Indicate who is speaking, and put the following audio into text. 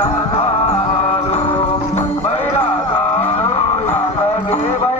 Speaker 1: వైరాగాలు వైరాగాలు దేవ